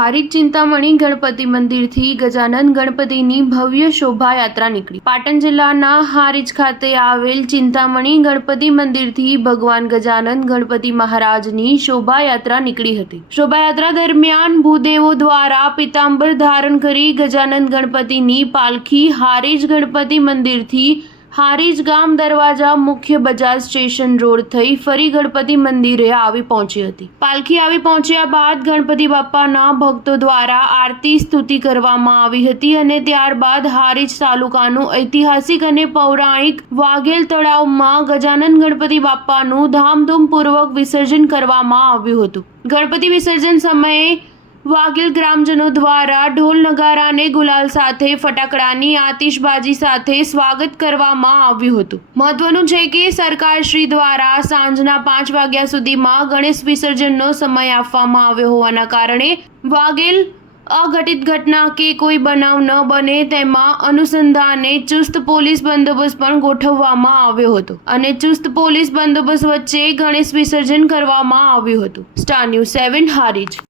હારીજ ચિંતામણી ગણપતિ મંદિરથી ગજાનન ગણપતિની ભવ્ય શોભાયાત્રા નીકળી। પાટણ જિલ્લાના હારીજ ખાતે આવેલ ચિંતામણી ગણપતિ મંદિરથી ભગવાન ગજાનન ગણપતિ મહારાજની શોભાયાત્રા નીકળી હતી। શોભાયાત્રા દરમિયાન ભૂદેવો દ્વારા પીતાંબર ધારણ કરી ગજાનન ગણપતિની પાલખી હારીજ ગણપતિ મંદિરથી હારીજ ગામ દરવાજા મુખ્ય બજાર સ્ટેશન રોડ થઈ ફરી ગણપતિ મંદિરે આવી પહોંચી હતી। પાલખી આવી પહોંચ્યા બાદ ગણપતિ બાપ્પાના ભક્તો દ્વારા આરતી સ્તુતિ કરવામાં આવી હતી અને ત્યારબાદ હારીજ તાલુકાનું ઐતિહાસિક અને પૌરાણિક વાઘેલ તળાવમાં ગજાનન ગણપતિ બાપ્પાનું ધામધૂમપૂર્વક વિસર્જન કરવામાં આવ્યું હતું। ગણપતિ વિસર્જન સમયે વાઘેલ ગ્રામજનો દ્વારા ઢોલ નગારા અને ગુલાલ સાથે ફટાકડાની આતિશબાજી સાથે સ્વાગત કરવામાં આવ્યું હતું। મહત્વનું છે કે સરકારશ્રી દ્વારા સાંજના 5 વાગ્યા સુધીમાં ગણેશ વિસર્જનનો સમય આપવામાં આવ્યો હોવાના કારણે વાઘેલ અઘટિત ઘટના કે કોઈ બનાવ ન બને તેમાં અનુસંધાને ચુસ્ત પોલીસ બંદોબસ્ત પણ ગોઠવવામાં આવ્યો હતો અને ચુસ્ત પોલીસ બંદોબસ્ત વચ્ચે ગણેશ વિસર્જન કરવામાં આવ્યું હતું। Star news 7 Harij.